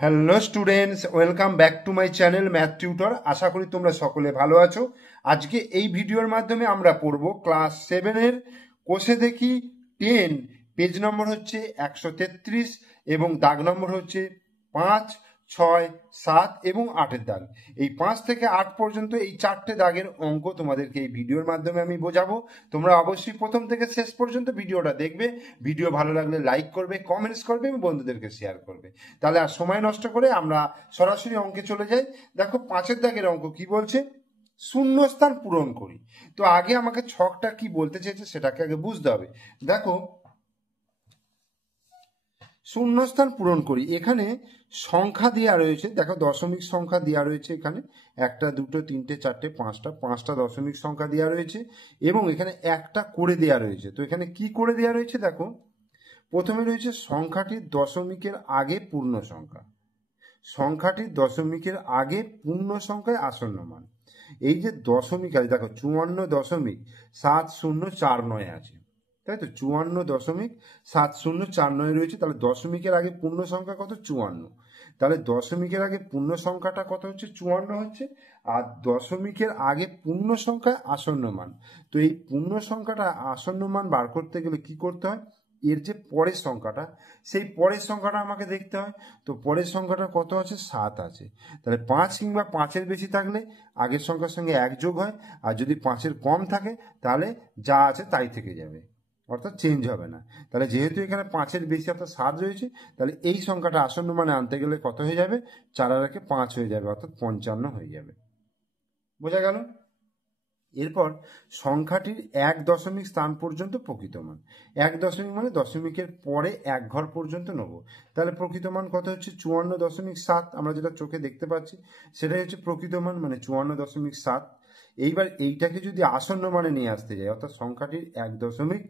Hello students, welcome back to my channel math tutor. আশা করি তোমরা সকলে ভালো আছো। আজকে এই ভিডিওর মাধ্যমে আমরা পড়ব ক্লাস 7-এর কোষে দেখি 10, পেজ নম্বর হচ্ছে 133 এবং দাগ নম্বর হচ্ছে 5, 6, 7 এবং 8-এর দাগ। এই 5 থেকে 8 পর্যন্ত এই 4টে দাগের অঙ্ক তোমাদেরকে এই ভিডিওর মাধ্যমে আমি বোঝাবো। তোমরা অবশ্যই প্রথম থেকে শেষ পর্যন্ত ভিডিওটা দেখবে। ভিডিও ভালো লাগলে লাইক করবে, কমেন্টস করবে এবং বন্ধুদেরকে শেয়ার করবে। তাহলে আর সময় নষ্ট করে আমরা সরাসরি অঙ্কে চলে যাই। দেখো 5-এর দাগের অঙ্ক কি বলছে, শূন্যস্থান পূরণ করি। তো আগে আমাকে ছকটা কি বলতে চেয়েছে সেটাকে আগে বুঝতে হবে। দেখো শূন্যস্থান পূরণ করি, এখানে সংখ্যা দেওয়া রয়েছে। দেখো দশমিক সংখ্যা দেওয়া রয়েছে, এখানে 1, 2, 3, 4, 5টা দশমিক সংখ্যা দেওয়া রয়েছে এবং এখানে একটা করে দেওয়া রয়েছে। তো এখানে কি করে দেওয়া রয়েছে দেখো, প্রথমে রয়েছে সংখ্যাটির দশমিকের আগে পূর্ণ সংখ্যা, সংখ্যাটির দশমিকের আগে পূর্ণ সংখ্যায় আসন্ন মান। এই যে দশমিক আছে দেখো 54.7049 আছে, তাই তো 54.7049 রয়েছে। তাহলে দশমিকের আগে পূর্ণ সংখ্যা কত? 54। তাহলে দশমিকের আগে পূর্ণ সংখ্যাটা কত হচ্ছে? 54 হচ্ছে। আর দশমিকের আগে পূর্ণ সংখ্যায় আসন্ন মান, তো এই পূর্ণ সংখ্যাটা আসন্ন মান বার করতে গেলে কি করতে হয়, এর যে পরের সংখ্যাটা, সেই পরের সংখ্যাটা আমাকে দেখতে হয়। তো পরের সংখ্যাটা কত আছে? 7 আছে। তাহলে 5 কিংবা 5-এর বেশি থাকলে আগের সংখ্যার সঙ্গে 1 যোগ হয়, আর যদি 5-এর কম থাকে তাহলে যা আছে তাই থেকে যাবে, অর্থাৎ চেঞ্জ হবে না। তাহলে যেহেতু এখানে 5-এর বেশি অর্থাৎ 7 রয়েছে, তাহলে এই সংখ্যাটা আসন্ন মানে আনতে গেলে কত হয়ে যাবে? 4 আর 1-এ 5 হয়ে যাবে, অর্থাৎ 55 হয়ে যাবে। বোঝা গেল? এরপর সংখ্যাটির 1 দশমিক স্থান পর্যন্ত প্রকৃত মান। 1 দশমিক মানে দশমিকের পরে 1 ঘর পর্যন্ত নেব। তাহলে প্রকৃত মান কত হচ্ছে? 54.7। আমরা যেটা চোখে দেখতে পাচ্ছি সেটাই হচ্ছে প্রকৃত মান, মানে 54.7। এইবার এইটাকে যদি আসন্ন মানে নিয়ে আসতে যাই, অর্থাৎ সংখ্যাটির 1 দশমিক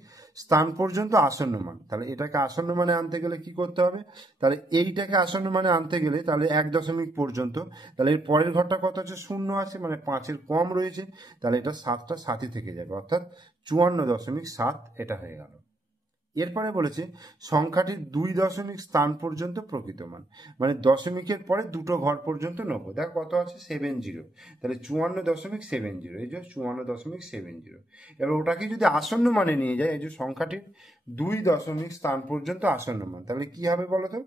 স্থান পর্যন্ত আসন্ন মান, তাহলে এটাকে আসন্ন মানে আনতে গেলে কি করতে হবে? তাহলে এইটাকে আসন্ন মানে আনতে গেলে তাহলে 1 দশমিক পর্যন্ত, তাহলে এর পরের ঘরটা কত আছে? 0 আছে, মানে 5-এর কম রয়েছে। তাহলে এটা 7টা 7ই থেকে যাবে, অর্থাৎ 54.7 এটা হয়ে গেল। এরপরে বলেছে সংখ্যাটির 2 দশমিক স্থান পর্যন্ত প্রকৃত মান, মানে দশমিকের পরে 2টো ঘর পর্যন্ত নেব। দেখো কত আছে? 70। তাহলে 54.70, এই যে 54.70। এবার ওটাকে যদি আসন্ন মানে নিয়ে যায়, এই যে সংখ্যাটির 2 দশমিক স্থান পর্যন্ত আসন্ন মান, তাহলে কি হবে বলো তো?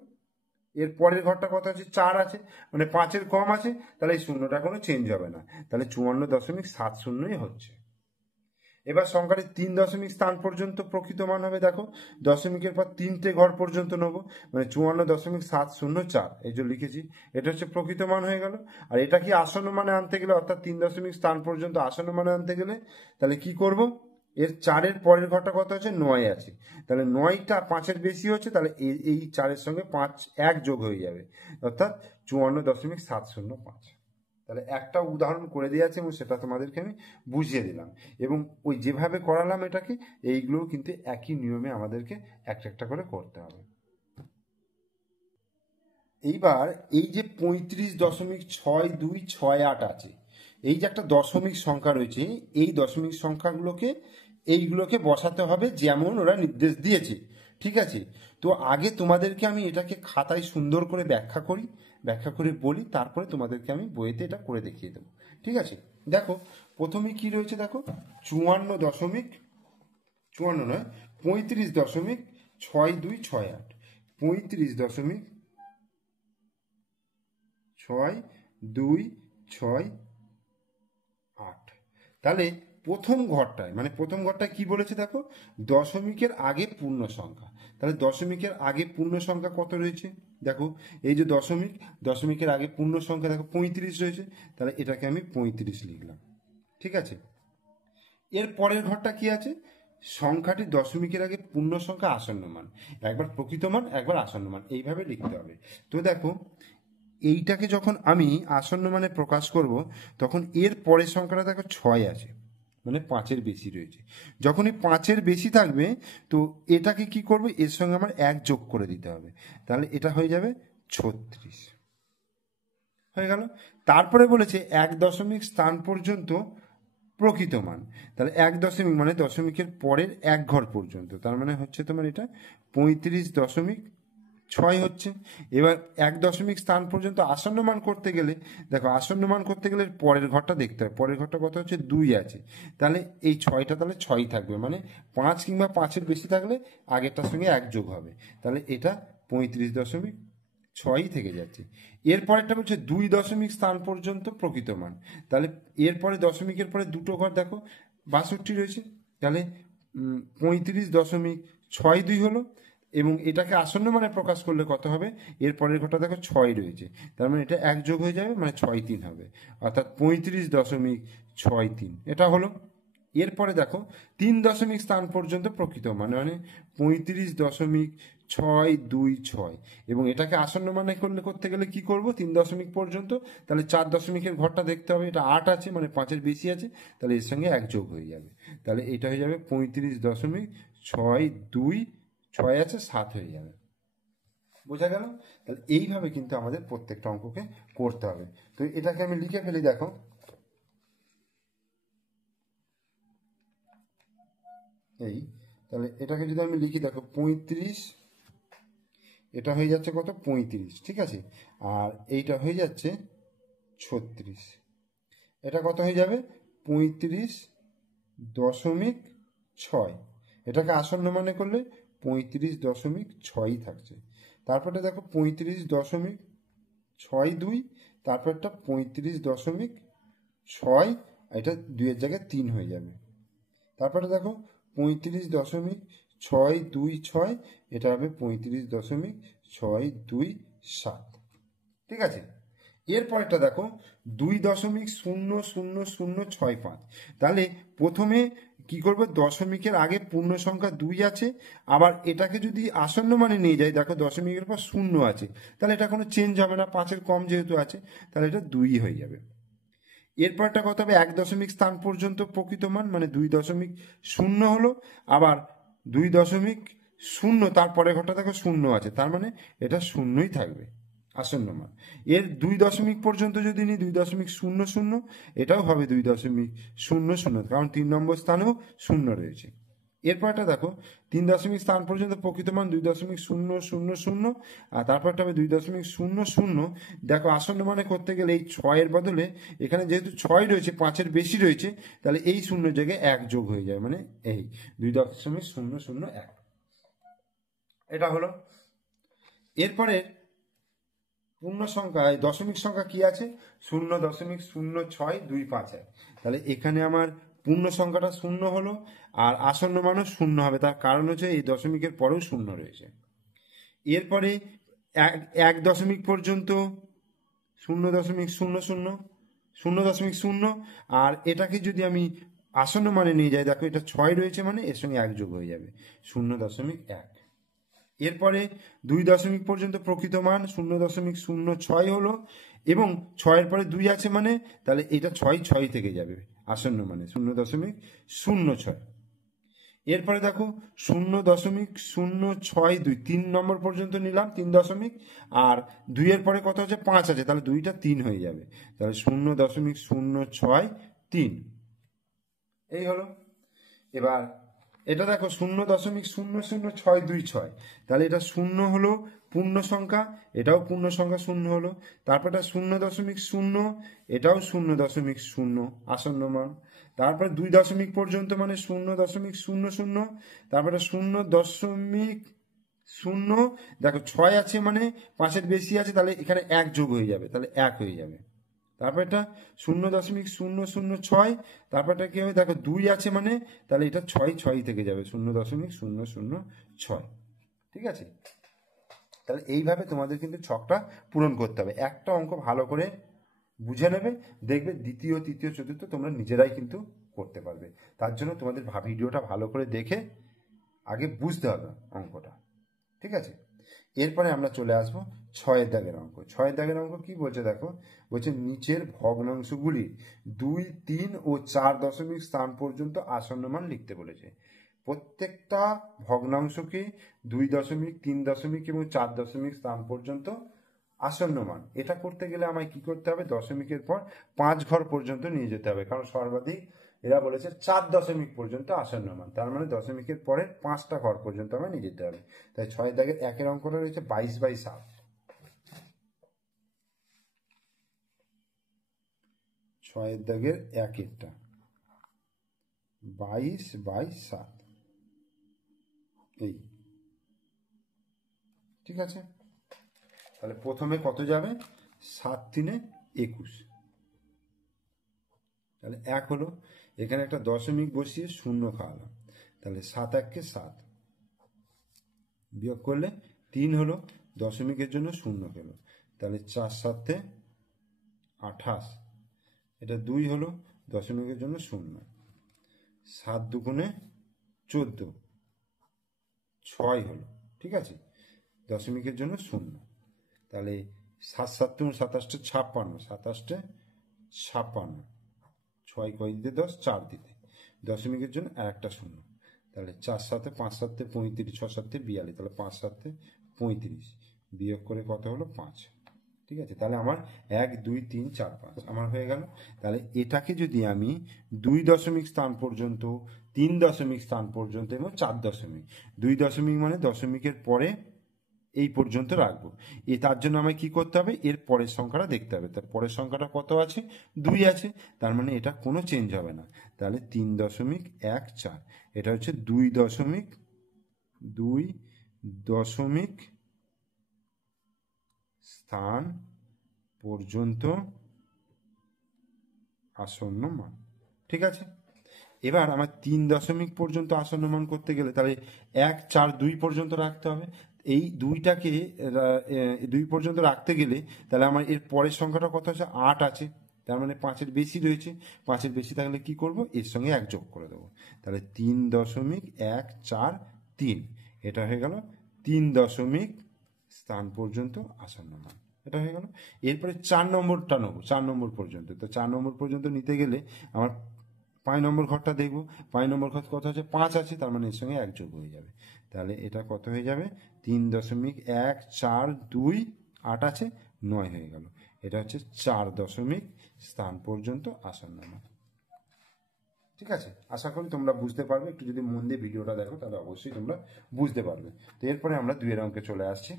এর পরের ঘরটা কত আছে? 4 আছে, মানে 5-এর কম আছে। তাহলে এই শূন্যটা কোনো চেঞ্জ হবে না, তাহলে 54.70 হচ্ছে। এবার সংখ্যাটি 3 দশমিক স্থান পর্যন্ত প্রকৃত মান হবে। দেখো দশমিকের পর 3টে ঘর পর্যন্ত নেবো, মানে 54.704, এই যে লিখেছি, এটা হচ্ছে প্রকৃত মান হয়ে গেল। আর এটা কি আসন্ন মানে আনতে গেলে, অর্থাৎ 3 দশমিক স্থান পর্যন্ত আসন্ন মানে আনতে গেলে তাহলে কি করব? এর 4-এর পরের ঘরটা কত আছে? 9 আছে। তাহলে 9টা 5-এর বেশি হচ্ছে, তাহলে এই 4-এর সঙ্গে 5 1 যোগ হয়ে যাবে, অর্থাৎ 54.705। তাহলে একটা উদাহরণ করে দিয়েছে এবং সেটা তোমাদেরকে আমি বুঝিয়ে দিলাম, এবং ওই যেভাবে করালাম এটাকে, এইগুলো কিন্তু একই নিয়মে আমাদেরকে একটা একটা করে করতে হবে। এইবার এই যে 35.6268 আছে, এই যে একটা দশমিক সংখ্যা রয়েছে, এই দশমিক এইগুলোকে বসাতে হবে যেমন ওরা নির্দেশ দিয়েছে। ঠিক আছে? তো আগে তোমাদেরকে আমি এটাকে খাতায় সুন্দর করে ব্যাখ্যা করে বলি, তারপরে তোমাদেরকে আমি বইতে এটা করে দেখিয়ে দেবো। ঠিক আছে? দেখো প্রথমে কি রয়েছে, দেখো 54 নয়, 35.6268, 35.6268। তাহলে প্রথম ঘরটায় কি বলেছে দেখো, দশমিকের আগে পূর্ণ সংখ্যা। তাহলে দশমিকের আগে পূর্ণ সংখ্যা কত রয়েছে? দেখো এই যে দশমিকের আগে পূর্ণ সংখ্যা দেখো 35 রয়েছে, তাহলে এটাকে আমি 35 লিখলাম। ঠিক আছে? এর পরের ঘরটা কি আছে? সংখ্যাটি দশমিকের আগে পূর্ণ সংখ্যা আসন্ন মান, একবার প্রকৃত মান একবার আসন্ন মান, এইভাবে লিখতে হবে। তো দেখো এইটাকে যখন আমি আসন্ন মানে প্রকাশ করব, তখন এর পরের সংখ্যাটা দেখো 6 আছে, মানে 5-এর বেশি রয়েছে। যখনই 5-এর বেশি থাকবে, তো এটাকে কি করবে? এর সঙ্গে আমার 1 যোগ করে দিতে হবে, তাহলে এটা হয়ে যাবে 36 হয়ে গেল। তারপরে বলেছে 1 দশমিক স্থান পর্যন্ত প্রকৃত মান, তাহলে 1 দশমিক মানে দশমিকের পরের 1 ঘর পর্যন্ত, তার মানে হচ্ছে তোমার এটা 35.6 ছয় হচ্ছে। এবার 1 দশমিক স্থান পর্যন্ত আসন্ন মান করতে গেলে দেখো, আসন্ন মান করতে গেলে পরের ঘরটা দেখতে হবে, পরের ঘরটা কত হচ্ছে 2 আছে, তাহলে এই ছয়টা তাহলে 6 থাকবে, মানে 5 কিংবা 5-এর বেশি থাকলে আগেরটার সঙ্গে 1 যোগ হবে, তাহলে এটা 35.6 থেকে যাচ্ছে। এরপরেরটা বলছে 2 দশমিক স্থান পর্যন্ত প্রকৃত মান, তাহলে এরপরে দশমিকের পরে দুটো ঘর দেখো 62 রয়েছে, তাহলে 35.62 হলো, এবং এটাকে আসন্ন মানে প্রকাশ করলে কত হবে, এর পরের ঘরটা দেখো 6 রয়েছে, তার মানে এটা 1 যোগ হয়ে যাবে, মানে 6-3 হবে, অর্থাৎ 35.63 এটা হলো। এরপরে দেখো 3 দশমিক স্থান পর্যন্ত প্রকৃত মান, মানে 35.626, এবং এটাকে আসন্ন মানে করতে গেলে কি করব, 3 দশমিক পর্যন্ত, তাহলে 4 দশমিকের ঘরটা দেখতে হবে, এটা 8 আছে মানে 5-এর বেশি আছে, তাহলে এর সঙ্গে 1 যোগ হয়ে যাবে, তাহলে এটা হয়ে যাবে 35.626, 6 আছে 7 হয়ে যাবে। বোঝা গেল? তাহলে এইভাবে কিন্তু আমাদের প্রত্যেকটা অঙ্ককে করতে হবে। তো এটাকে আমি লিখে ফেলি, দেখো এই, তাহলে এটাকে যদি আমি লিখি, দেখো 35, এটা হয়ে যাচ্ছে কত 35, ঠিক আছে, আর এইটা হয়ে যাচ্ছে 36, এটা কত হয়ে যাবে 35.6, এটাকে আসন্ন মানে করলে 35.6 থাকছে। তারপরে দেখো 35.62, তারপরটা 35.6, এটা 2-এর জায়গায় 3 হয়ে যাবে। তারপরে দেখো 35.626, এটা হবে 35.627, ঠিক আছে। এরপরটা দেখো 2.000065, তাহলে প্রথমে কি করবো, দশমিকের আগে পূর্ণ সংখ্যা 2 আছে, আবার এটাকে যদি আসন্ন মানে নিয়ে যাই, দেখো দশমিকের পর 0 আছে, তাহলে এটা কোনো চেঞ্জ হবে না, 5-এর কম যেহেতু আছে, তাহলে এটা 2 হয়ে যাবে। এরপরটা কত হবে, 1 দশমিক স্থান পর্যন্ত প্রকৃত মান, মানে 2.0 হলো, আবার 2.0, তারপরে ঘরটা দেখো 0 আছে, তার মানে এটা 0ই থাকবে আসন্ন মান। এর 2 দশমিক পর্যন্ত যদি নিই 2.00, এটাও হবে 2.00, কারণ 3 নম্বর স্থানেও 0 রয়েছে। এরপরটা দেখো 3 দশমিক স্থান পর্যন্ত প্রকৃত মান 2.000, আর তারপরটা হবে 2.00। দেখো আসন্ন মানে করতে গেলে এই 6-এর বদলে এখানে যেহেতু 6 রয়েছে, 5-এর বেশি রয়েছে, তাহলে এই 0 জায়গায় 1 যোগ হয়ে যায়, মানে এই 2.001, এটা হলো। এরপরে পূর্ণ সংখ্যায় দশমিক সংখ্যা কি আছে, 0.0625, তাহলে এখানে আমার পূর্ণ সংখ্যাটা 0 হলো, আর আসন্ন মানও 0 হবে, তার কারণ হচ্ছে এই দশমিকের পরেও 0 রয়েছে। এরপরে 1 দশমিক পর্যন্ত 0.00, 0.0, আর এটাকে যদি আমি আসন্ন মানে নিয়ে যাই, দেখো এটা 6 রয়েছে, মানে এর সঙ্গে 1 যোগ হয়ে যাবে 0.1। এরপরে 2 দশমিক পর্যন্ত প্রকৃত মান 0.06 হলো, এবং 6-এর পরে 2 আছে, মানে তাহলে এটা 6 থেকে যাবে আসন্ন মানে 0.062। এরপরে দেখো 0.062, 3 নম্বর পর্যন্ত নিলাম 3 দশমিক, আর 2-এর পরে কত আছে 5 আছে, তাহলে 2টা 3 হয়ে যাবে, তাহলে 0.063, এই হলো। এবার এটা দেখো 0.00626, তাহলে এটা 0 হলো পূর্ণ সংখ্যা, এটাও পূর্ণ সংখ্যা 0 হলো, তারপরটা 0.0, এটাও 0.0 আসন্ন মান, তারপরে 2 দশমিক পর্যন্ত মানে 0.00, তারপরে 0.0, দেখো 6 আছে মানে 5-এর বেশি আছে, তাহলে এখানে 1 যোগ হয়ে যাবে, তাহলে 1 হয়ে যাবে। তারপর এটা 0.006, তারপরটা কি হবে, দেখো 2 আছে, মানে তাহলে এটা 6 থেকে যাবে 0.006, ঠিক আছে। তাহলে এইভাবে তোমাদের কিন্তু ছকটা পূরণ করতে হবে। একটা অঙ্ক ভালো করে বুঝে নেবে, দেখবে দ্বিতীয়, তৃতীয়, চতুর্থ তোমরা নিজেরাই কিন্তু করতে পারবে। তার জন্য তোমাদের ভিডিওটা ভালো করে দেখে আগে বুঝতে হবে অঙ্কটা, ঠিক আছে। এরপরে আমরা চলে আসবো 6-এর দাগের অঙ্ক। 6-এর দাগের অঙ্ক কি বলছে দেখো, বলছে নিচের ভগ্নাংশগুলির 2, 3 ও 4 দশমিক স্থান পর্যন্ত আসন্ন মান লিখতে বলেছে। প্রত্যেকটা ভগ্নাংশকে 2 দশমিক, 3 দশমিক এবং 4 দশমিক স্থান পর্যন্ত আসন্ন মান, এটা করতে গেলে আমায় কি করতে হবে, দশমিকের পর 5 ঘর পর্যন্ত নিয়ে যেতে হবে, কারণ সর্বাধিক এরা বলেছে 4 দশমিক পর্যন্ত আসন্ন মান, তার মানে দশমিকের পরে 5টা ঘর পর্যন্ত আমার নিয়ে যেতে হবে। তাই 6 দাগের 1-এর অঙ্কটা রয়েছে 22/7। 6 দাগের 1-এরটা 22/7, এই ঠিক আছে। তাহলে প্রথমে কত যাবে, 7×3=21, তাহলে 1 হলো, এখানে একটা দশমিক বসিয়ে শূন্য খাওয়ালাম, তাহলে 7×1=7, বিয়োগ করলে 3 হলো, দশমিকের জন্য শূন্য খেলো, তাহলে 4×7=28, এটা 2 হলো, দশমিকের জন্য শূন্য, 7×2=14, 6 হলো, ঠিক আছে, দশমিকের জন্য শূন্য, তাহলে 7×7=27, 27×56, 6 কয় দিতে 10, 4 দিতে, দশমিকের জন্য আর একটা শূন্য, তাহলে 4×7=5×7=35, 6×7=42, তাহলে 5×7=35, বিয়োগ করে কত হলো 5, ঠিক আছে। তাহলে আমার 1 2 3 4 5 আমার হয়ে গেল। তাহলে এটাকে যদি আমি 2 দশমিক স্থান পর্যন্ত, 3 দশমিক স্থান পর্যন্ত এবং 4 দশমিক, 2 দশমিক মানে দশমিকের পরে এই পর্যন্ত রাখবো, তার জন্য আমায় কি করতে হবে, এর পরের সংখ্যাটা দেখতে হবে, তার পরের সংখ্যাটা কত আছে, 2 আছে, তার মানে এটা কোনো চেঞ্জ হবে না, তাহলে 3.14, এটা হচ্ছে 2 দশমিক স্থান পর্যন্ত আসন্ন মান, ঠিক আছে। এবার আমার 3 দশমিক পর্যন্ত আসন্ন মান করতে গেলে তাহলে 1 4 2 পর্যন্ত রাখতে হবে, এই 2টাকে 2 পর্যন্ত রাখতে গেলে তাহলে আমার এর পরের সংখ্যাটা কত আছে, 8 আছে, তার মানে 5-এর বেশি রয়েছে, 5-এর বেশি থাকলে কি করব, এর সঙ্গে 1 যোগ করে দেবো, তাহলে 3.143, এটা হয়ে গেল 3 দশমিক স্থান পর্যন্ত আসন্ন মান, এটা হয়ে গেল। এরপরে 4 নম্বরটা নেবো, 4 নম্বর পর্যন্ত, তো 4 নম্বর পর্যন্ত নিতে গেলে আমার 5 নম্বর ঘরটা দেখবো, 5 নম্বর ঘর কত আছে, 5 আছে, তার মানে এর সঙ্গে 1 যোগ হয়ে যাবে, তাহলে এটা কত হয়ে যাবে, 3.142, 8 আছে, 9 হয়ে গেল, এটা হচ্ছে 4 দশমিক স্থান পর্যন্ত আসন্ন মান, ঠিক আছে। আশা করি তোমরা বুঝতে পারবে, একটু যদি মন দিয়ে ভিডিওটা দেখো তাহলে অবশ্যই তোমরা বুঝতে পারবে। তো এরপরে আমরা 2 এর অঙ্কে চলে আসছি।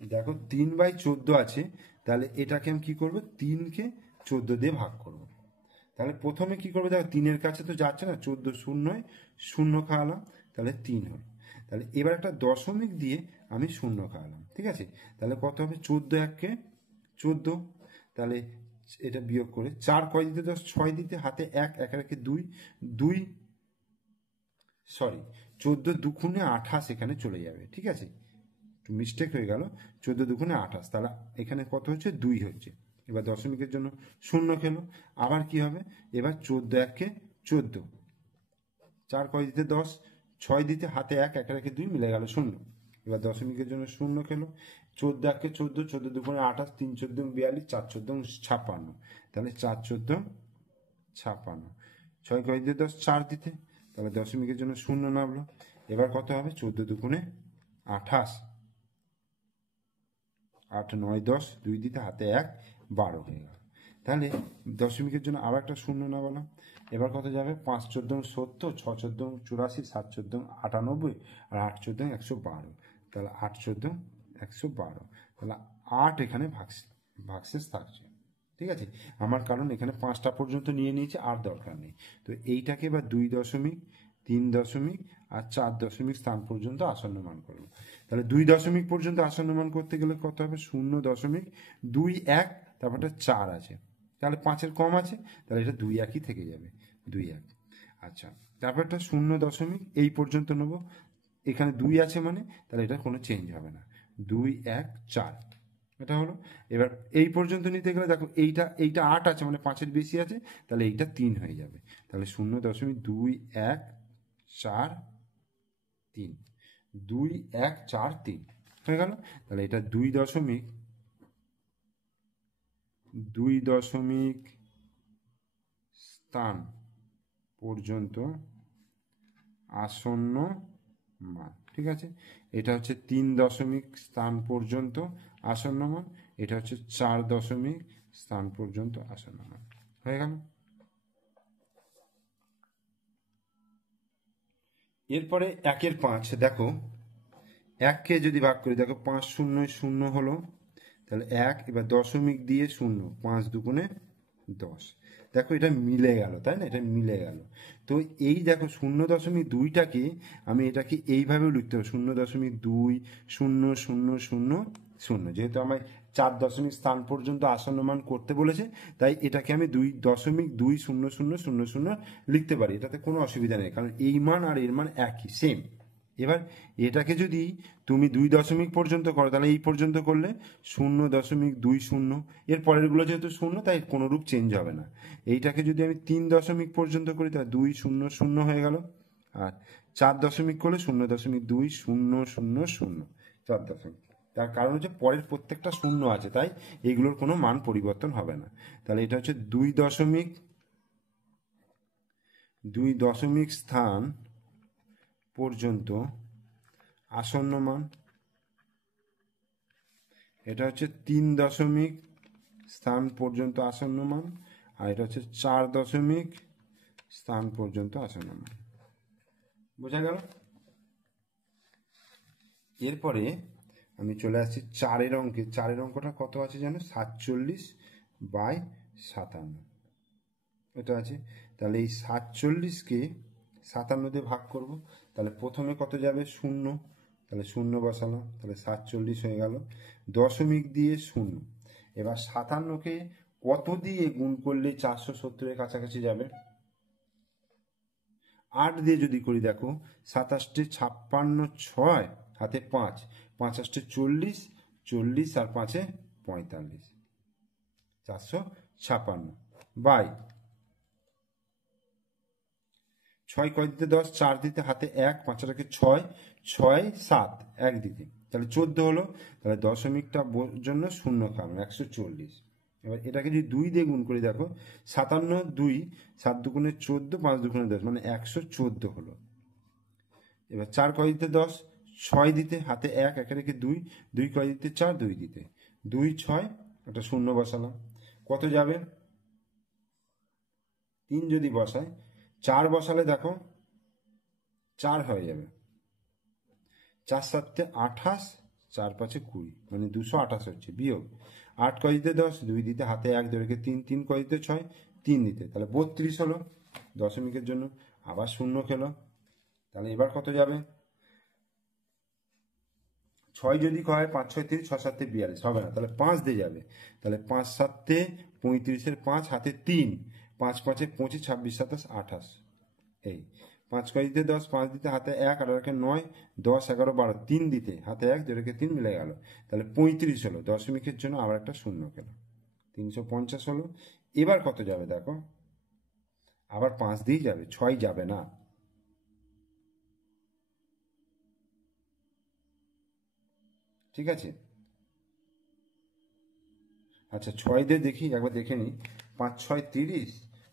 দেখো 3/14 আছে, তাহলে এটাকে আমি কি করব, 3কে 14 দিয়ে ভাগ করব, তাহলে প্রথমে কি করবো, দেখো 3-এর কাছে তো যাচ্ছে না, 14 শূন্যয় শূন্য খাওয়ালাম, তাহলে 3 হলো, তাহলে এবার একটা দশমিক দিয়ে আমি শূন্য খাওয়ালাম, ঠিক আছে, তাহলে কত হবে, 14×14, তাহলে এটা বিয়োগ করে 4 কয় দিতে 10, 6 দিতে, হাতে 1, 1 2, 14×2=28 এখানে চলে যাবে, ঠিক আছে, একটু মিস্টেক হয়ে গেল, 14×2=28, তাহলে এখানে কত হচ্ছে, 2 হচ্ছে, এবার দশমিকের জন্য শূন্য খেলো, আবার কি হবে, এবার 14×1=14, 4 কয় দিতে 10, 6 দিতে, হাতে 1, 1 2 মিলে গেল শূন্য, এবার দশমিকের জন্য শূন্য খেলো, 14×1=14, 14×2=28, 3×14=42, 4×14=56, তাহলে 4×14=56, 6 কয় দিতে 10, 4 দিতে, তাহলে দশমিকের জন্য শূন্য নামলো, এবার কত হবে, 14×2=28, 8 9 10, 2 দিতে, হাতে 1, 12 হয়ে গেল, তাহলে দশমিকের জন্য আবার একটা শূন্য না বলা, এবার কত যাবে, 5×14=70, 6×14=84, 7×14=98, আর 8×14=112, তাহলে 8×14=112, তাহলে 8 এখানে ভাগশেষ থাকছে, ঠিক আছে আমার, কারণ এখানে 5টা পর্যন্ত নিয়ে নিয়েছে, আর দরকার নেই। তো এইটাকে এবার 2 দশমিক, 3 দশমিক আর 4 দশমিক স্থান পর্যন্ত আসন্ন মান করবো, তাহলে 2 দশমিক পর্যন্ত আসন্ন মান করতে গেলে কত হবে, 0.21, তারপরটা 4 আছে, তাহলে 5-এর কম আছে, তাহলে এটা 2 1ই থেকে যাবে, 2 1, আচ্ছা, তারপরটা 0 দশমিক এই পর্যন্ত নেব, এখানে 2 আছে মানে, তাহলে এটা কোনো চেঞ্জ হবে না, 2 1 4, এটা হলো। এবার এই পর্যন্ত নিতে গেলে দেখো এইটা 8 আছে মানে 5-এর বেশি আছে, তাহলে এইটা 3 হয়ে যাবে, তাহলে 0.2143, 2 1 4 3 হয়ে গেল, তাহলে এটা 2 দশমিক স্থান পর্যন্ত আসন্ন মান, ঠিক আছে, এটা হচ্ছে 3 দশমিক স্থান পর্যন্ত আসন্ন মান, এটা হচ্ছে 4 দশমিক স্থান পর্যন্ত আসন্ন মান হয়ে গেল। এরপরে 1/5 দেখো, 1কে যদি ভাগ করি দেখো 5 শূন্য শূন্য হলো, তাহলে 1, এবার দশমিক দিয়ে শূন্য, 5 দুগুণে 10। দেখো এটা মিলে গেল, তাই না, এটা মিলে গেল। তো এই দেখো 0.2টাকে আমি এটাকে এইভাবেও লিখতে হবে, 0.200000, যেহেতু আমায় 4 দশমিক স্থান পর্যন্ত আসন্ন মান করতে বলেছে, তাই এটাকে আমি 2.200000 লিখতে পারি, এটাতে কোনো অসুবিধা নেই, কারণ এই মান আর এর মান একই, সেম। এবার এটাকে যদি তুমি 2 দশমিক পর্যন্ত করো, তাহলে এই পর্যন্ত করলে 0.20, এর পরেরগুলো যেহেতু শূন্য তাই কোনো রূপ চেঞ্জ হবে না। এইটাকে যদি আমি 3 দশমিক পর্যন্ত করি তাহলে 200 হয়ে গেল, আর 4 দশমিক করলে 0.2000, 4 দশমিক। তার কারণ হচ্ছে পরের প্রত্যেকটা শূন্য আছে, তাই এগুলোর কোনো মান পরিবর্তন হবে না। তাহলে এটা হচ্ছে 2 দশমিক স্থান পর্যন্ত আসন্ন মান। এটা হচ্ছে 3 দশমিক স্থান পর্যন্ত আসন্ন মান, আর এটা হচ্ছে 4 দশমিক স্থান পর্যন্ত আসন্ন মান। বোঝা গেল? এরপরে আমি চলে আসছি 4 অঙ্কে। 4 অঙ্কটা কত আছে জানো? 47/57 এটা আছে। তাহলে এই 47কে 57 দিয়ে ভাগ করব, তাহলে প্রথমে কত যাবে? 0, তাহলে 0 বসালাম, তাহলে 47 হয়ে গেল। দশমিক দিয়ে 0, এবার 57কে কত দিয়ে গুণ করলে 470-এর কাছাকাছি যাবে? 8 দিয়ে যদি করি দেখো, 27 56, 6 হাতে 5, 5 8 40, 40 আর 5 45, 456 বাই 6 কয় দিতে 10, 4 দিতে হাতে 1, 5 রাখে 6, 6 7 1 দিতে, তাহলে 14 হলো। তাহলে দশমিকটা জন্য শূন্য কারণ 140। এবার এটাকে যদি 2 দিয়ে গুণ করি দেখো, 57 2, 7 দুগুণে 14, 5 দুগুণে 10, মানে 114 হলো। এবার 4 কয় দিতে 10, 6 দিতে হাতে 1, 1 রেখে 2, 2 কয় দিতে 4, 2 দিতে 2 6, একটা শূন্য বসালাম, কত যাবে? 3 যদি বসায়, 4 বসালে দেখো 4 হয়ে যাবে, 4 7 28, 4 5 20, মানে 228 হচ্ছে, বিয়োগ 8 কয় দিতে 10, 2 দিতে হাতে 1, 2 রেখে 3, 3 কয় দিতে 6, 3 দিতে, তাহলে 32 হলো দশমিকের জন্য। আবার শূন্য খেলো, তাহলে এবার কত যাবে? 6 যদি হয় 5 6 30, 6 7 42 হবে না, তাহলে 5 দিয়ে যাবে, তাহলে 5 7 35, 5 হাতে 3, 5 5 25, 26 27 28, এই 5 কয় দিতে 10, 5 দিতে হাতে 1, 8 রেখে 9, 10 11 12, 3 দিতে হাতে 1, 2 রেখে 3, মিলে গেল, তাহলে 35 হলো। দশমিকের জন্য আবার একটা শূন্য গেল, 350 হলো। এবার কত যাবে দেখো, আবার 5 দিয়ে যাবে, 6 যাবে না। ঠিক আছে, আচ্ছা 6 দিয়ে দেখি, একবার দেখে নিই। 5 6 30,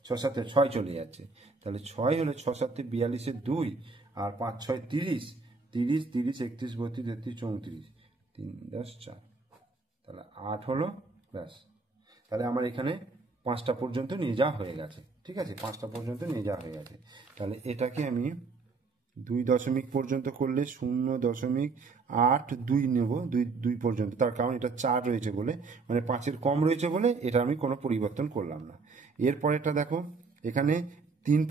6 7 6 চলে যাচ্ছে, তাহলে 6 হলে 6 7 42 2, আর 5 6 30, 30 30 31 32 33 34, 3 10 4, তাহলে 8 হলো, ব্যাস। তাহলে আমার এখানে 5টা পর্যন্ত নিয়ে যাওয়া হয়ে গেছে। ঠিক আছে, 5টা পর্যন্ত নিয়ে যাওয়া হয়ে গেছে। তাহলে এটাকে আমি 2 দশমিক পর্যন্ত করলে 0.82 নেব, 2 পর্যন্ত, তার কারণ এটা 4 রয়েছে বলে, মানে 5-এর কম রয়েছে বলে এটা আমি কোনো পরিবর্তন করলাম না। এরপরেটা দেখো, এখানে 3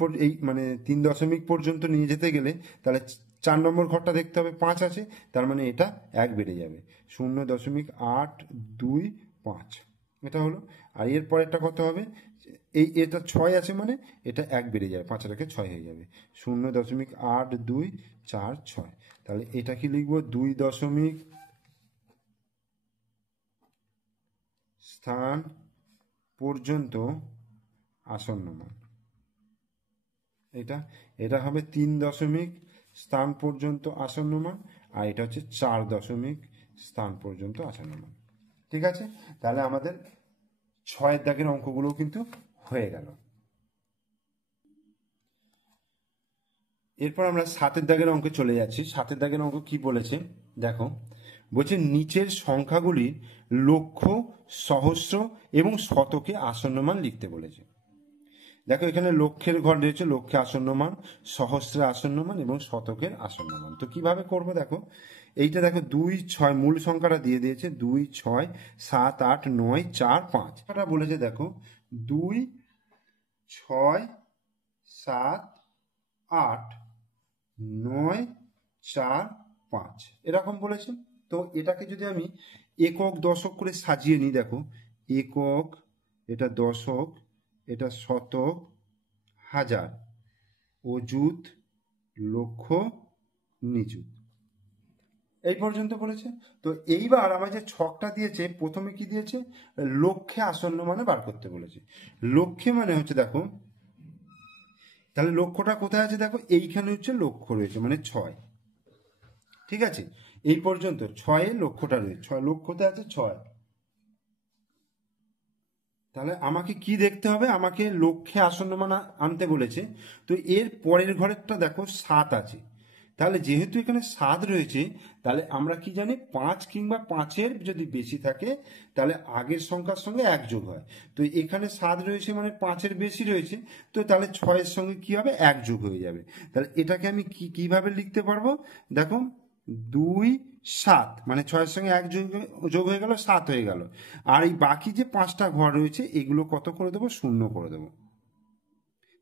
দশমিক পর্যন্ত নিয়ে যেতে গেলে তাহলে 4 নম্বর ঘরটা দেখতে হবে, 5 আছে, তার মানে এটা 1 বেড়ে যাবে, 0.825, এটা হলো। আর এর পরেরটা কত হবে? এটা 6 আছে, মানে এটা 1 বেড়ে যাবে, 5 রেখে 6 হয়ে যাবে, 0.8246। তাহলে এটা কি লিখবো? 2 দশমিক স্থান পর্যন্ত আসন্ন মান। এটা হবে 3 দশমিক স্থান পর্যন্ত আসন্ন মান, আর এটা হচ্ছে 4 দশমিক স্থান পর্যন্ত আসন্ন মান। ঠিক আছে, তাহলে আমাদের 6 দাগের অঙ্কগুলো কিন্তু হয়ে গেল। এরপর আমরা 7 দাগের অঙ্কে চলে যাচ্ছি। 7 দাগের অঙ্ক কি বলেছে দেখো, বলছে নিচের সংখ্যাগুলির লক্ষ্য সহস্র এবং শতকে আসন্ন মান লিখতে বলেছে। দেখো এখানে লক্ষের ঘর রয়েছে, লক্ষে আসন্ন মান, সহস্রে আসন্ন মান এবং শতকের আসন্ন মান। তো কিভাবে করব দেখো, এইটা দেখো 2 6 মূল সংখ্যাটা দিয়ে দিয়েছে 2 6 7 8 9 4 5। এটা বলেছে দেখো 2 6 7 8 9 4 5 এরকম বলেছে। তো এটাকে যদি আমি একক দশক করে সাজিয়ে নিই, দেখো একক, এটা দশক, এটা শতক, হাজার, অযুত, লক্ষ, নিযুত, এই পর্যন্ত বলেছে। তো এইবার আমার যে ছকটা দিয়েছে, প্রথমে কি দিয়েছে, লক্ষে আসন্ন মানে বার করতে বলেছে। লক্ষে মানে হচ্ছে দেখো, তাহলে লক্ষটা কোথায় আছে দেখো, এইখানে হচ্ছে লক্ষ রয়েছে মানে 6, ঠিক আছে, এই পর্যন্ত 6 লক্ষটা রয়েছে, 6 লক্ষতে আছে 6। তাহলে আমাকে কি দেখতে হবে, আমাকে লক্ষে আসন্ন মান আনতে বলেছে। তো এর পরের ঘরেরটা দেখো 7 আছে, তাহলে যেহেতু এখানে 7 রয়েছে, তাহলে আমরা কি জানি 5 কিংবা 5-এর যদি বেশি থাকে তাহলে আগের সংখ্যার সঙ্গে 1 যোগ হয়। তো এখানে 7 রয়েছে মানে 5-এর বেশি রয়েছে, তো তাহলে 6-এর সঙ্গে কি হবে, 1 যোগ হয়ে যাবে। তাহলে এটাকে আমি কিভাবে লিখতে পারবো, দেখো 2 7 মানে 6-এর সঙ্গে 1 যোগ হয়ে গেল, 7 হয়ে গেল। আর এই বাকি যে 5টা ঘর রয়েছে এগুলো কত করে দেবো, 0 করে দেবো।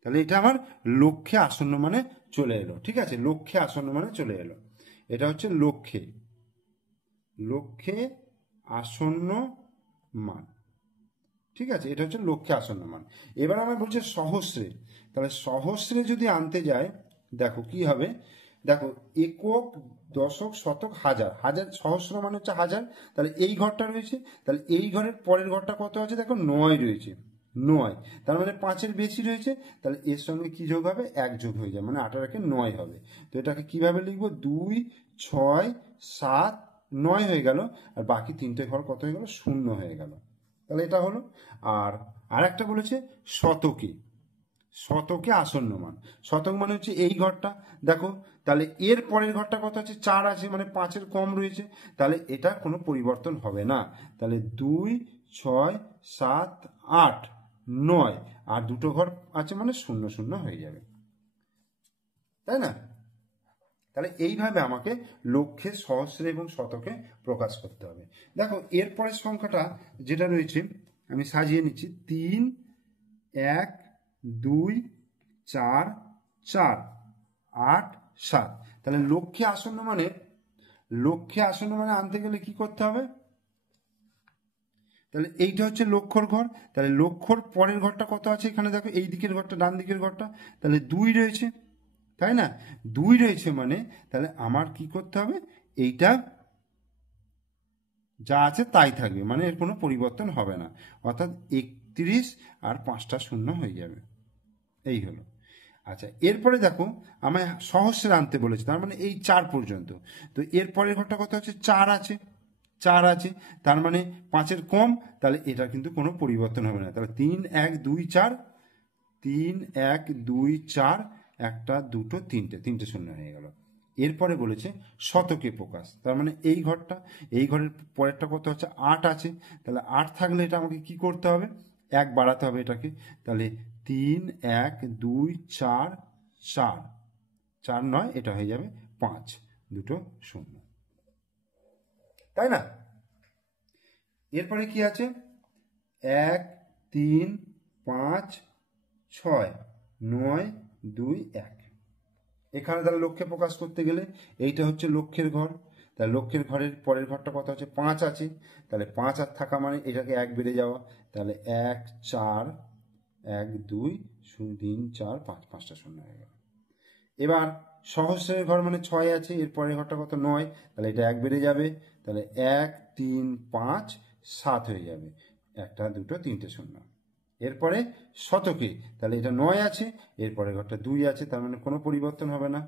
তাহলে এটা আমার লক্ষ্যে আসন্ন মানে চলে এলো, ঠিক আছে, লক্ষ্যে আসন্ন মানে চলে এলো। এটা হচ্ছে লক্ষ্যে, লক্ষ্যে আসন্ন মান, ঠিক আছে, এটা হচ্ছে লক্ষ্যে আসন্ন মান। এবার আমার বলছে সহস্রে, তাহলে সহস্রে যদি আনতে যায় দেখো কি হবে, দেখো একক দশক শতক হাজার, হাজার সহস্র মানে হচ্ছে হাজার, তাহলে এই ঘরটা রয়েছে, তাহলে এই ঘরের পরের ঘরটা কত আছে দেখো 9 রয়েছে, 9, তার মানে 5-এর বেশি রয়েছে, তাহলে এর সঙ্গে কি যোগ হবে, 1 যোগ হয়ে যাবে, মানে 8-এর 9 হবে। তো এটাকে কিভাবে লিখবো, 2 6 7 9 হয়ে গেল, আর বাকি 3টে ঘর কত হয়ে গেল, 0 হয়ে গেল। তাহলে এটা হলো। আর একটা বলেছে শতকে, শতকে আসন্ন মান, শতক মানে হচ্ছে এই ঘরটা, দেখো তাহলে এর পরের ঘরটা কত আছে, 4 আছে, মানে 5-এর কম রয়েছে, তাহলে এটা কোনো পরিবর্তন হবে না। তাহলে 2 6 7 8 9, আর দুটো ঘর আছে মানে 0 0 হয়ে যাবে, তাই না? তাহলে এইভাবে আমাকে লক্ষে, সহস্রে এবং শতকে প্রকাশ করতে হবে। দেখো এরপরের সংখ্যাটা যেটা রয়েছে আমি সাজিয়ে নিচ্ছি, 3 1 2 4 4 8 7। তাহলে লক্ষ্যে আসন্ন মানে, লক্ষ্যে আসন্ন মানে আনতে গেলে কি করতে হবে, তাহলে এইটা হচ্ছে লক্ষর ঘর, তাহলে লক্ষর পরের ঘরটা কত আছে, এখানে দেখো এই দিকের ঘরটা, ডান দিকের ঘরটা, তাহলে 2 রয়েছে, তাই না, 2 রয়েছে মানে তাহলে আমার কি করতে হবে, এইটা যা আছে তাই থাকবে, মানে এর কোনো পরিবর্তন হবে না, অর্থাৎ 31 আর 5টা 0 হয়ে যাবে, এই হলো। আচ্ছা এরপরে দেখো আমায় সহস্রে আনতে বলেছে, তার মানে এই 4 পর্যন্ত। তো এর পরের ঘরটা কত আছে, 4 আছে, 4 আছে, তার মানে 5-এর কম, তাহলে এটা কিন্তু কোনো পরিবর্তন হবে না। তাহলে 3 1 2 4, 3 1 2 4, একটা দুটো তিনটে, 3টে 0 হয়ে গেল। এরপরে বলেছে শতকে প্রকাশ, তার মানে এই ঘরটা, এই ঘরের পরেরটা কত হচ্ছে, 8 আছে, তাহলে 8 থাকলে এটা আমাকে কি করতে হবে, 1 বাড়াতে হবে এটাকে, তাহলে 3 1 2 4 4 4 9, এটা হয়ে যাবে 5, দুটো 0, তাই না? এরপরে কি আছে, 1 3 5 6 9 2 1। এখানে তাহলে লক্ষ্যে প্রকাশ করতে গেলে এইটা হচ্ছে লক্ষ্যের ঘর, তাহলে লক্ষ্যের ঘরের পরের ঘরটা কত আছে, 5 আছে, তাহলে 5 আর থাকা মানে এটাকে 1 বেড়ে যাওয়া, তাহলে 1 4 1 2 3 4 5, 5টা 0 হয়ে গেল। এবার সহস্রের ঘর মানে 6 আছে, এর পরের ঘরটা কত 9, তাহলে এটা 1 বেড়ে যাবে, তাহলে 1 3 5 7 হয়ে যাবে, একটা দুটো 3টে 0। এরপরে শতকে, তাহলে এটা 9 আছে, এরপরে ঘরটা 2 আছে, তার মানে কোনো পরিবর্তন হবে না,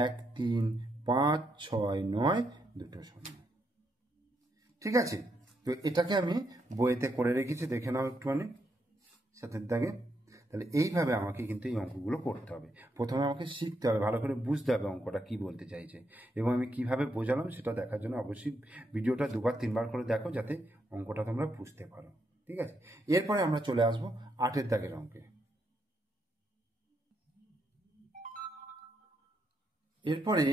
1 3 5 6 9, দুটো 0, ঠিক আছে। তো এটাকে আমি বইতে করে রেখেছি, দেখে নাও একটুখানি সাথের দাগে। তাহলে এইভাবে আমাকে কিন্তু এই অঙ্কগুলো করতে হবে। প্রথমে আমাকে শিখতে হবে, ভালো করে বুঝতে হবে অঙ্কটা কি বলতে চাইছে, এবং আমি কিভাবে বোঝালাম সেটা দেখার জন্য অবশ্যই ভিডিওটা 2-3 বার করে দেখো, যাতে অঙ্কটা তোমরা বুঝতে পারো। ঠিক আছে, এরপরে আমরা চলে আসবো 8-এর দাগের অঙ্কে। এরপরে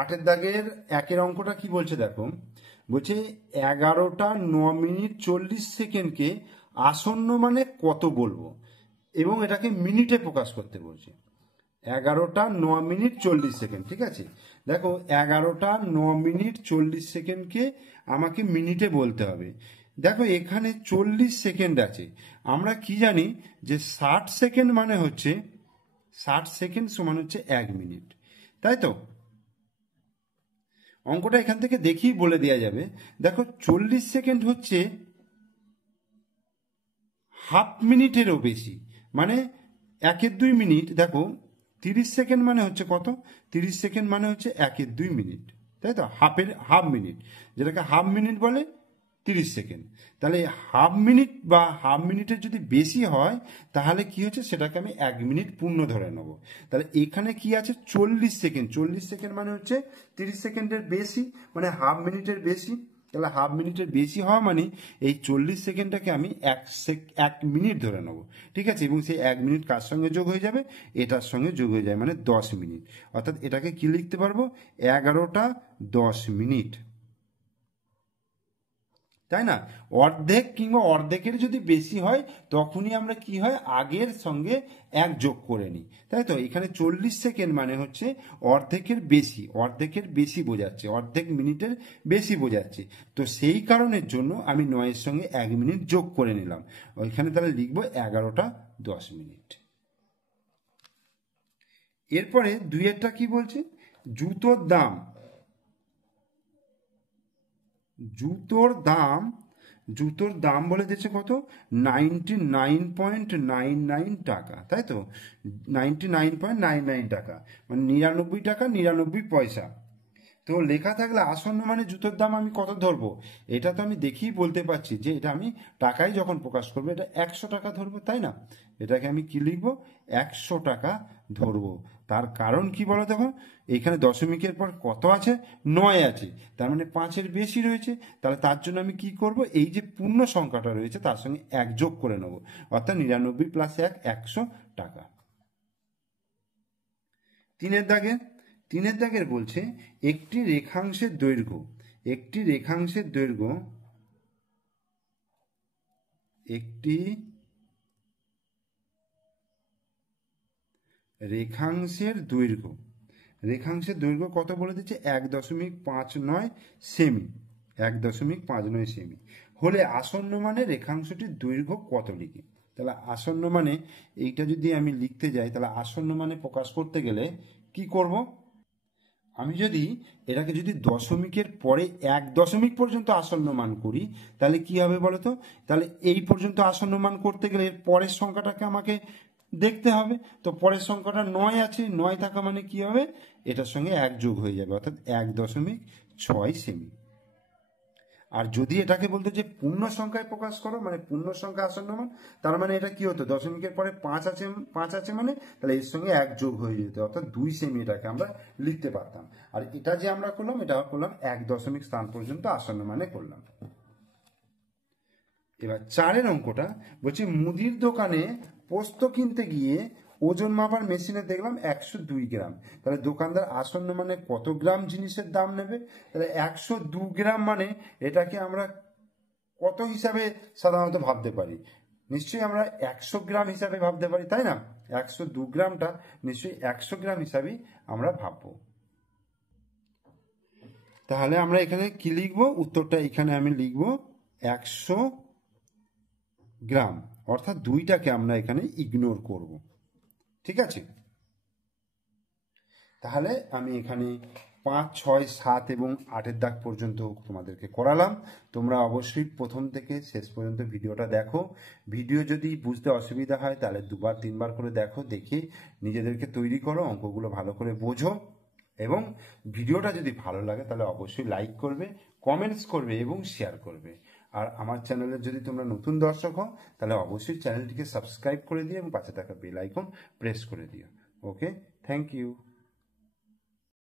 8-এর দাগের 1-এর অঙ্কটা কি বলছে দেখো, বলছে 11টা 9 মিনিট 40 সেকেন্ডকে আসন্ন মানে কত বলবো, এবং এটাকে মিনিটে প্রকাশ করতে বলছে। 11টা 9 মিনিট 40 সেকেন্ড, ঠিক আছে। দেখো 11টা 9 মিনিট 40 সেকেন্ডকে আমাকে মিনিটে বলতে হবে। দেখো এখানে 40 সেকেন্ড আছে, আমরা কি জানি যে 60 সেকেন্ড মানে হচ্ছে 60 সেকেন্ড সমান হচ্ছে 1 মিনিট, তাই তো। অঙ্কটা এখান থেকে দেখেই বলে দেওয়া যাবে। দেখো 40 সেকেন্ড হচ্ছে হাফ মিনিটেরও বেশি, মানে 1/2 মিনিট। দেখো 30 সেকেন্ড মানে হচ্ছে কত, 30 সেকেন্ড মানে হচ্ছে 1/2 মিনিট, তাই তো। হাফ মিনিট, যেটাকে হাফ মিনিট বলে 30 সেকেন্ড। তাহলে হাফ মিনিট বা হাফ মিনিটের যদি বেশি হয় তাহলে কি হচ্ছে, সেটাকে আমি 1 মিনিট পূর্ণ ধরে নেব। তাহলে এখানে কি আছে 40 সেকেন্ড, 40 সেকেন্ড মানে হচ্ছে 30 সেকেন্ডের বেশি, মানে হাফ মিনিটের বেশি। তাহলে হাফ মিনিটের বেশি হওয়া মানে এই 40 সেকেন্ডটাকে আমি 1 মিনিট ধরে নেব, ঠিক আছে। এবং সেই 1 মিনিট কার সঙ্গে যোগ হয়ে যাবে, এটার সঙ্গে যোগ হয়ে যায়, মানে 10 মিনিট। অর্থাৎ এটাকে কি লিখতে পারবো, 11টা 10 মিনিট, তাই না। অর্ধেক কিংবা অর্ধেকের যদি বেশি হয় তখনই আমরা কি হয়, আগের সঙ্গে 1 যোগ করে নিই, তাই তো। এখানে 40 সেকেন্ড মানে হচ্ছে অর্ধেকের বেশি, অর্ধেকের বেশি বোঝাচ্ছে, অর্ধেক মিনিটের বেশি বোঝাচ্ছে। তো সেই কারণের জন্য আমি 9-এর সঙ্গে 1 মিনিট যোগ করে নিলাম, ওইখানে তাহলে লিখবো 11টা 10 মিনিট। এরপরে 2-এরটা কি বলছে, জুতোর দাম, জুতোর দাম বলে দিয়েছে কত, 99.99 টাকা, তাই তো। 99.99 টাকা, মানে 99 টাকা 99 পয়সা। তো লেখা থাকলে আসন্ন মানে জুতোর দাম আমি কত ধরবো, এটা তো আমি দেখেই বলতে পারছি যে এটা আমি টাকায় যখন প্রকাশ করবো এটা 100 টাকা ধরবো, তাই না। এটাকে আমি কি লিখবো, 100 টাকা ধরবো। তার কারণ কি বলো দেখো, এখানে দশমিকের পর কত আছে, 9 আছে, তার মানে 5-এর বেশি রয়েছে। তাহলে তার জন্য আমি কি করব, এই যে পূর্ণ সংখ্যাটা রয়েছে তার সঙ্গে 1 যোগ করে নেবো, অর্থাৎ 99 + 1 100 টাকা। 3-এর দাগের বলছে একটি রেখাংশের দৈর্ঘ্য, একটি রেখাংশের দৈর্ঘ্য, একটি রেখাংশের দৈর্ঘ্য, রেখাংশের দৈর্ঘ্য কত বলে দিচ্ছে, 1.59 সেমি, 1.59 সেমি হলে আসন্ন মানে রেখাংশটির দৈর্ঘ্য কত লিখি। তাহলে আসন্ন মানে এইটা যদি আমি লিখতে যাই, তাহলে আসন্ন মানে প্রকাশ করতে গেলে কি করব, আমি যদি এটাকে যদি দশমিকের পরে 1 দশমিক পর্যন্ত আসন্ন মান করি তাহলে কি হবে বলতো, তাহলে এই পর্যন্ত আসন্ন মান করতে গেলে এর পরের সংখ্যাটাকে আমাকে দেখতে হবে। তো পরের সংখ্যাটা 9 আছে, 9 থাকা মানে কি হবে, এটার সঙ্গে 1 যোগ হয়ে যাবে, অর্থাৎ 1.6 সেমি। আর যদি এটাকে বলতো যে পূর্ণ সংখ্যায় প্রকাশ করো, মানে পূর্ণ সংখ্যা আসন্ন মান, তার মানে এটা কি হতো, দশমিকের পরে 5 আছে মানে তাহলে এর সঙ্গে 1 যোগ হয়ে যেত, অর্থাৎ 2 সেমি এটাকে আমরা লিখতে পারতাম। আর এটা যে আমরা করলাম, এটা করলাম 1 দশমিক স্থান পর্যন্ত আসন্ন মানে করলাম। এবার 4-এর অঙ্কটা বলছি, মুদির দোকানে পোস্ত কিনতে গিয়ে ওজন মাপার মেশিনে দেখলাম 102 গ্রাম। তাহলে দোকানদার আসন্ন মানে কত গ্রাম জিনিসের দাম নেবে, তাহলে 102 গ্রাম মানে এটাকে আমরা কত হিসাবে সাধারণত ভাবতে পারি, নিশ্চয়ই আমরা 100 গ্রাম হিসাবে ভাবতে পারি, তাই না। 102 গ্রামটা নিশ্চয়ই 100 গ্রাম হিসাবেই আমরা ভাববো। তাহলে আমরা এখানে কি লিখবো, উত্তরটা এখানে আমি লিখবো 100 গ্রাম, অর্থাৎ 2টাকে আমরা এখানে ইগনোর করব, ঠিক আছে। তাহলে আমি এখানে 5, 6, 7 এবং 8-এর দাগ পর্যন্ত তোমাদেরকে করালাম। তোমরা অবশ্যই প্রথম থেকে শেষ পর্যন্ত ভিডিওটা দেখো। ভিডিও যদি বুঝতে অসুবিধা হয় তাহলে 2-3 বার করে দেখো, দেখে নিজেদেরকে তৈরি করো, অঙ্কগুলো ভালো করে বোঝো। এবং ভিডিওটা যদি ভালো লাগে তাহলে অবশ্যই লাইক করবে, কমেন্টস করবে এবং শেয়ার করবে। আর আমার চ্যানেলে যদি তোমরা নতুন দর্শক হও তাহলে অবশ্যই চ্যানেলটিকে সাবস্ক্রাইব করে দিও এবং পাশে থাকা বেল আইকন প্রেস করে দিও। ওকে, থ্যাংক ইউ।